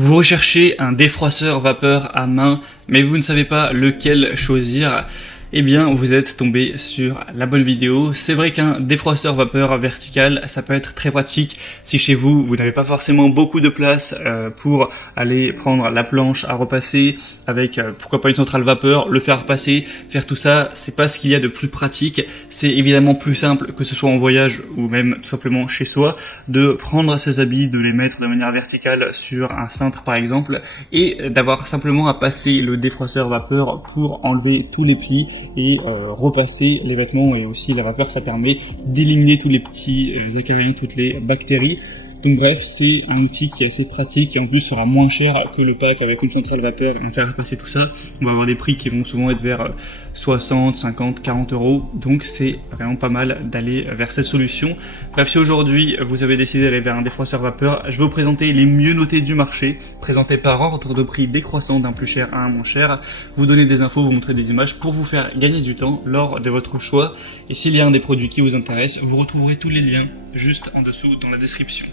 Vous recherchez un défroisseur vapeur à main, mais vous ne savez pas lequel choisir. Eh bien, vous êtes tombé sur la bonne vidéo. C'est vrai qu'un défroisseur vapeur vertical, ça peut être très pratique si chez vous, vous n'avez pas forcément beaucoup de place pour aller prendre la planche à repasser avec, pourquoi pas une centrale vapeur, le faire repasser, faire tout ça. C'est pas ce qu'il y a de plus pratique. C'est évidemment plus simple, que ce soit en voyage ou même tout simplement chez soi, de prendre ses habits, de les mettre de manière verticale sur un cintre par exemple, et d'avoir simplement à passer le défroisseur vapeur pour enlever tous les plis et repasser les vêtements. Et aussi la vapeur, ça permet d'éliminer tous les petits acariens, toutes les bactéries. Donc bref, c'est un outil qui est assez pratique et en plus sera moins cher que le pack avec une centrale vapeur et faire repasser tout ça. On va avoir des prix qui vont souvent être vers 60, 50, 40 euros. Donc c'est vraiment pas mal d'aller vers cette solution. Bref, si aujourd'hui vous avez décidé d'aller vers un défroisseur vapeur, je vais vous présenter les mieux notés du marché, présentés par ordre de prix décroissant d'un plus cher à un moins cher, vous donner des infos, vous montrer des images pour vous faire gagner du temps lors de votre choix. Et s'il y a un des produits qui vous intéresse, vous retrouverez tous les liens juste en dessous dans la description.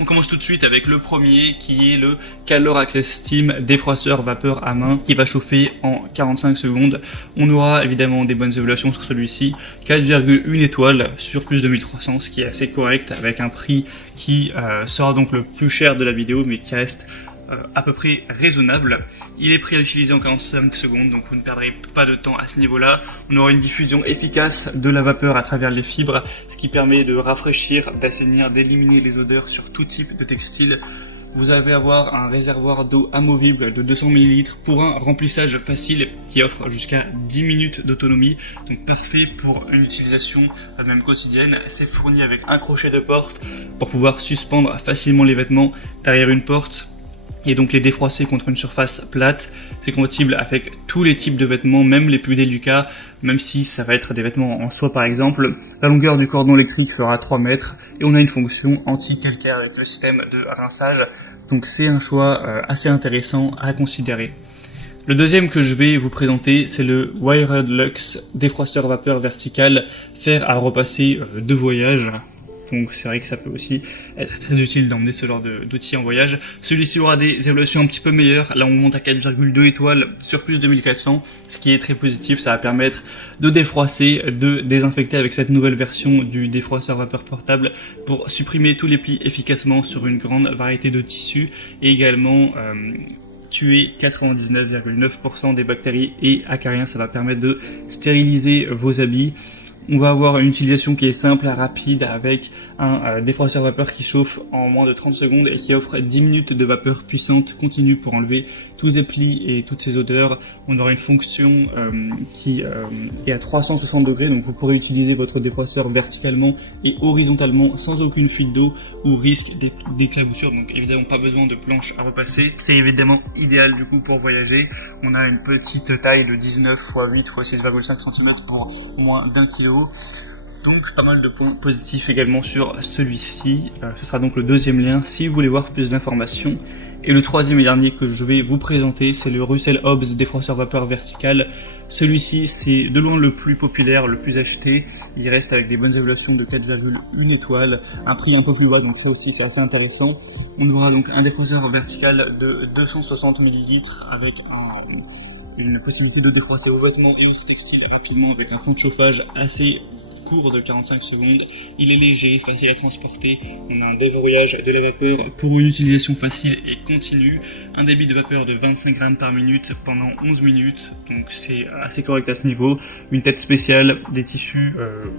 On commence tout de suite avec le premier qui est le Calor Access Steam défroisseur vapeur à main qui va chauffer en 45 secondes. On aura évidemment des bonnes évaluations sur celui-ci, 4,1 étoiles sur plus de 1300, ce qui est assez correct avec un prix qui sera donc le plus cher de la vidéo mais qui reste à peu près raisonnable. Il est prêt à utiliser en 45 secondes, donc vous ne perdrez pas de temps à ce niveau-là. On aura une diffusion efficace de la vapeur à travers les fibres, ce qui permet de rafraîchir, d'assainir, d'éliminer les odeurs sur tout type de textile. Vous allez avoir un réservoir d'eau amovible de 200 ml pour un remplissage facile qui offre jusqu'à 10 minutes d'autonomie, donc parfait pour une utilisation même quotidienne. C'est fourni avec un crochet de porte pour pouvoir suspendre facilement les vêtements derrière une porte et donc les défroisser contre une surface plate. C'est compatible avec tous les types de vêtements, même les plus délicats, même si ça va être des vêtements en soie par exemple. La longueur du cordon électrique fera 3 mètres et on a une fonction anti-calcaire avec le système de rinçage. Donc c'est un choix assez intéressant à considérer. Le deuxième que je vais vous présenter, c'est le Wired Luxe défroisseur vapeur vertical, fer à repasser de voyage. Donc c'est vrai que ça peut aussi être très utile d'emmener ce genre d'outils en voyage. Celui-ci aura des évaluations un petit peu meilleures. Là on monte à 4,2 étoiles sur plus de 1400, ce qui est très positif. Ça va permettre de défroisser, de désinfecter avec cette nouvelle version du défroisseur vapeur portable pour supprimer tous les plis efficacement sur une grande variété de tissus et également tuer 99,9% des bactéries et acariens. Ça va permettre de stériliser vos habits. On va avoir une utilisation qui est simple, rapide, avec un défroisseur vapeur qui chauffe en moins de 30 secondes et qui offre 10 minutes de vapeur puissante continue pour enlever tous les plis et toutes ces odeurs. On aura une fonction qui est à 360 degrés, donc vous pourrez utiliser votre défroisseur verticalement et horizontalement sans aucune fuite d'eau ou risque d'éclaboussure. Donc évidemment pas besoin de planche à repasser. C'est évidemment idéal du coup pour voyager. On a une petite taille de 19 x 8 x 6,5 cm pour moins d'1 kg. Donc pas mal de points positifs également sur celui-ci. Ce sera donc le deuxième lien si vous voulez voir plus d'informations. Et le troisième et dernier que je vais vous présenter, c'est le Russell Hobbs défroisseur vapeur vertical. Celui-ci, c'est de loin le plus populaire, le plus acheté. Il reste avec des bonnes évaluations de 4,1 étoiles, un prix un peu plus bas, donc ça aussi c'est assez intéressant. On aura donc un défroisseur vertical de 260 ml avec une possibilité de défroisser vos vêtements et vos textiles rapidement avec un temps de chauffage assez court de 45 secondes. Il est léger, facile à transporter. On a un déverrouillage de la vapeur pour une utilisation facile et continue. Un débit de vapeur de 25 grammes par minute pendant 11 minutes. Donc c'est assez correct à ce niveau. Une tête spéciale, des tissus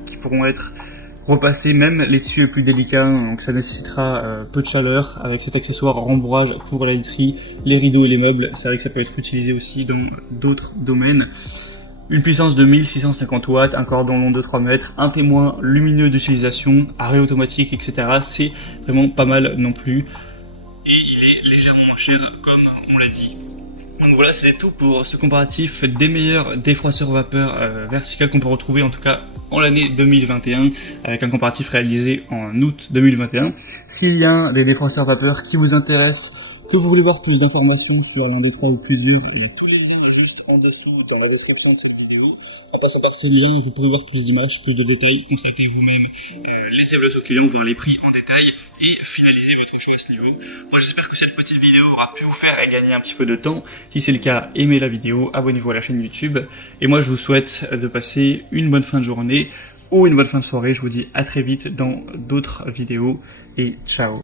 qui pourront être repassés, même les tissus les plus délicats, donc ça nécessitera peu de chaleur avec cet accessoire rembourrage pour la literie, les rideaux et les meubles. C'est vrai que ça peut être utilisé aussi dans d'autres domaines. Une puissance de 1650 watts, un cordon long de 3 mètres, un témoin lumineux d'utilisation, arrêt automatique, etc. C'est vraiment pas mal non plus. Et il est légèrement moins cher comme on l'a dit. Donc voilà, c'est tout pour ce comparatif des meilleurs défroisseurs vapeur vertical qu'on peut retrouver en tout cas en l'année 2021, avec un comparatif réalisé en août 2021. S'il y a des défroisseurs vapeur qui vous intéressent, que vous voulez voir plus d'informations sur l'un des trois ou plusieurs, il y a tous les liens juste en dessous dans la description de cette vidéo. En passant par ce lien, vous pouvez voir plus d'images, plus de détails, constater vous-même les évaluations clients, voir les prix en détail et finaliser votre choix à ce niveau. Moi j'espère que cette petite vidéo aura pu vous faire gagner un petit peu de temps. Si c'est le cas, aimez la vidéo, abonnez-vous à la chaîne YouTube. Et moi je vous souhaite de passer une bonne fin de journée ou une bonne fin de soirée. Je vous dis à très vite dans d'autres vidéos et ciao.